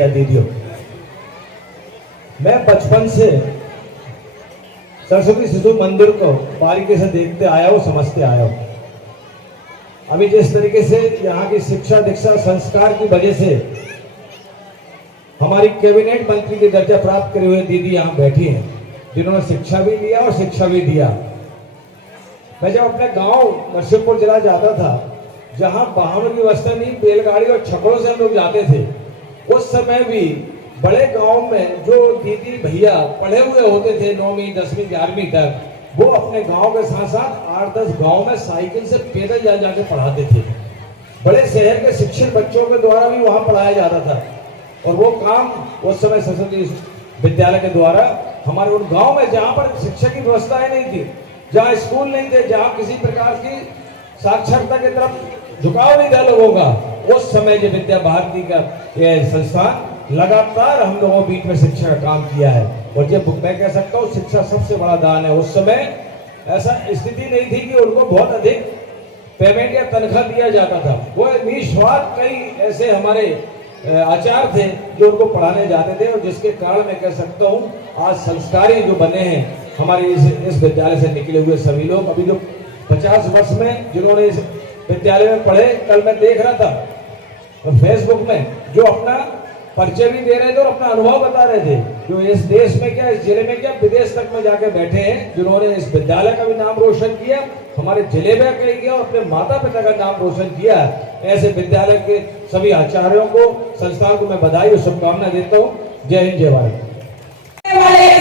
भैया दीदियों, मैं बचपन से सरस्वती शिशु मंदिर को बारीकी से देखते आया हूँ, समझते आया हूँ। अभी जिस तरीके से यहाँ की शिक्षा दीक्षा संस्कार की वजह से हमारी कैबिनेट मंत्री की दर्जा प्राप्त करे हुए दीदी यहाँ बैठी हैं, जिन्होंने शिक्षा भी लिया और शिक्षा भी दिया। मैं जब अपने गांव नरसिंहपुर जिला जाता था, जहां वाहनों की व्यवस्था नहीं, बैलगाड़ी और छकड़ों से हम लोग जाते थे, उस समय भी बड़े गांव में जो दीदी भैया पढ़े हुए होते थे 9वीं 10वीं 11वीं तक, वो अपने गांव के साथ साथ 8-10 गांव में साइकिल से पैदल जा जाके पढ़ाते थे। बड़े शहर के शिक्षित बच्चों के द्वारा भी वहां पढ़ाया जाता था। और वो काम उस समय सरस्वती विद्यालय के द्वारा हमारे उन गांव में, जहां पर शिक्षा की व्यवस्थाएं नहीं थी, जहां स्कूल नहीं थे, जहां किसी प्रकार की साक्षरता की तरफ झुकाव नहीं था लोगों का, उस समय जो विद्या भारती का ये संस्थान लगातार हम लोगों के बीच में शिक्षा का काम किया है। और ये मैं कह सकता हूँ शिक्षा सबसे बड़ा दान है। उस समय ऐसा स्थिति नहीं थी कि उनको बहुत अधिक पेमेंट या तनख्वाह दिया जाता था। वो निस्वार्थ कई ऐसे हमारे आचार्य थे जो उनको पढ़ाने जाते थे, और जिसके कारण मैं कह सकता हूँ आज संस्कारी जो बने हैं हमारे इस विद्यालय से निकले हुए सभी लोग। अभी जो 50 वर्ष में जिन्होंने इस विद्यालय में पढ़े, कल मैं देख रहा था तो फेसबुक में जो अपना परिचय भी दे रहे थे और अपना अनुभव बता रहे थे, जो इस देश में क्या, इस जिले में क्या, विदेश तक में जाके बैठे हैं, जिन्होंने इस विद्यालय का भी नाम रोशन किया, हमारे जिले में कहीं गया और अपने माता पिता का नाम रोशन किया। ऐसे विद्यालय के सभी आचार्यों को, संस्थान को मैं बधाई और शुभकामनाएं देता हूँ। जय हिंद, जय भारत।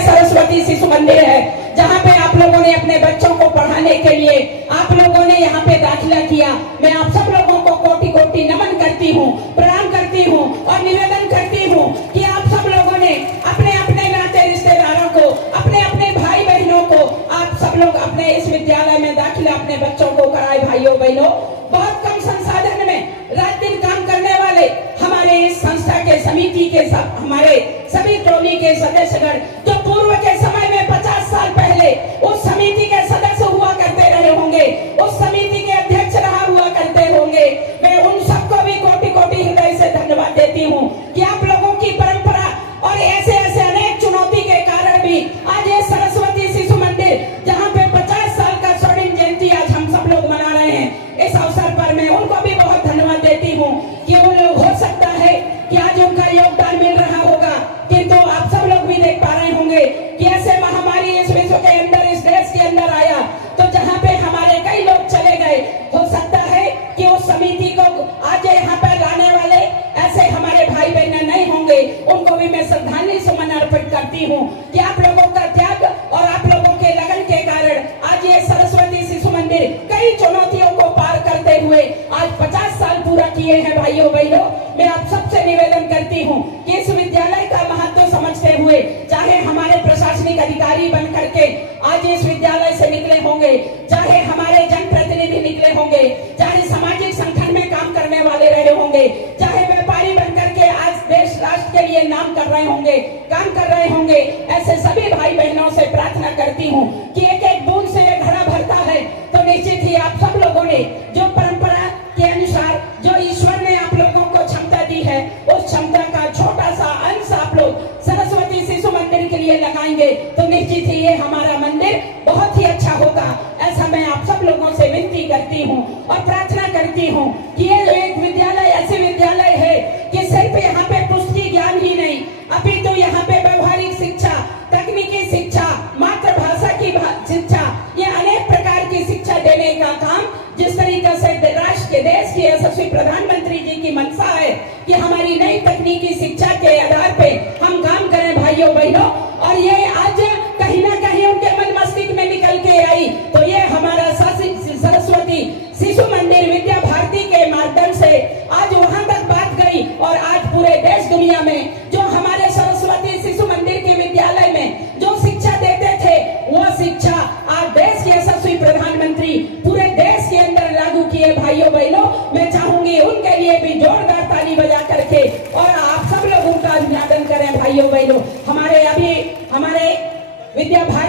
सरस्वती शिशु मंदिर है, जहाँ पे आप लोगों ने अपने बच्चों को पढ़ाने के लिए आप लोगों ने यहाँ पे दाखिला किया। मैं आप सब लोगों को कोटि कोटि नमन करती हूँ, प्रणाम करती हूँ और निवेदन करती हूँ कि आप सब लोगों ने अपने अपने नाते रिश्तेदारों को, अपने अपने भाई बहनों को, आप सब लोग अपने इस विद्यालय में दाखिला अपने बच्चों को कराए। भाइयों बहनों, बहुत कम संसाधन में रात दिन काम करने वाले हमारे इस संस्था के समिति के सब हमारे सभी टोली के सदस्यगण जो पूर्व के समय में 50 साल पहले उस समिति के सदस्य हुआ करते रहे होंगे, उस समिति के अध्यक्ष रहा हुआ करते होंगे, मैं उन सबको भी कोटि कोटि हृदय से धन्यवाद देती हूँ कि आप लोगों की परंपरा और ऐसे ऐसे अनेक चुनौती के कारण भी आज ये सरस्वती शिशु मंदिर, जहाँ पे 50 साल का स्वर्ण जयंती आज हम सब लोग मना रहे हैं, इस अवसर पर मैं उनको भी बहुत धन्यवाद देती हूँ कि उन लोग, हो सकता है कि आज उनका योगदान मिल रहा होगा, किंतु आप सब लोग भी देख पा रहे होंगे कि ऐसे महामारी इस विश्व के अंदर, इस देश के अंदर आया, तो जहाँ पे हमारे कई लोग चले गए, हो सकता है कि उस समिति को आज यहाँ पर लाने वाले ऐसे हमारे भाई बहन नहीं होंगे। उनको भी मैं श्रद्धांजलि सुमन अर्पित करती हूँ कि आप लोगों का त्याग और आप लोगों के लगन के कारण आज ये सरस्वती शिशु मंदिर कई चुनौतियों को पार करते हुए आज 50 साल पूरा किए हैं। भाइयों बहनों, मैं आप सबसे निवेदन करती हूँ कि इस विद्यालय का महत्व समझते हुए, चाहे हमारे प्रशासनिक अधिकारी बन करके आज इस विद्यालय से निकले होंगे, चाहे हमारे जनप्रतिनिधि निकले होंगे, चाहे सामाजिक संगठन में काम करने वाले रहे होंगे, चाहे व्यापारी बन करके आज देश राष्ट्र के लिए नाम कर रहे होंगे, काम कर रहे होंगे, ऐसे सभी भाई बहनों से प्रार्थना करती हूँ कि एक एक बूंद से ये घड़ा भरता है, तो निश्चित ही आप सब लोगों ने जो परंपरा के अनुसार जो ईश्वर ने आप लोगों को क्षमता दी है, उस क्षमता का छोटा सा अंश आप लोग सरस्वती शिशु मंदिर के लिए लगाएंगे, तो निश्चित ही ये हमारा मंदिर बहुत ही अच्छा होगा। ऐसा मैं आप सब लोगों से विनती करती हूँ और प्रार्थना करती हूँ कि ये एक विद्यालय ऐसे विद्यालय है कि सिर्फ यहाँ पे पुस्तकीय ज्ञान ही नहीं, अभी तो यहाँ पे व्यवहारिक शिक्षा, तकनीकी शिक्षा, मातृभाषा की शिक्षा, ये अनेक प्रकार की शिक्षा देने का काम, जिस तरीके से राष्ट्र के देश के यशस्वी प्रधानमंत्री जी की मंशा है कि हमारी नई तकनीकी शिक्षा के आधार पे हम काम करें। भाइयों बहनों, और ये आज कहीं ना कहीं उनके मन मस्तिष्क में निकल के आई, तो ये हमारा सरस्वती शिशु मंदिर विद्या भारती के माध्यम से आज वहां तक बात गई, और आज पूरे देश दुनिया में जो हमारे सरस्वती शिशु मंदिर के विद्यालय में जो शिक्षा देते थे, वो शिक्षा आज देश के यशस्वी प्रधानमंत्री पूरे देश के अंदर लागू किए। भाइयों बहनों, मैं चाहूंगी उनके लिए भी जोरदार ताली बजा करके और आप सब लोग उनका अभिनंदन करें। भाइयों बहनों, हमारे विद्या भारती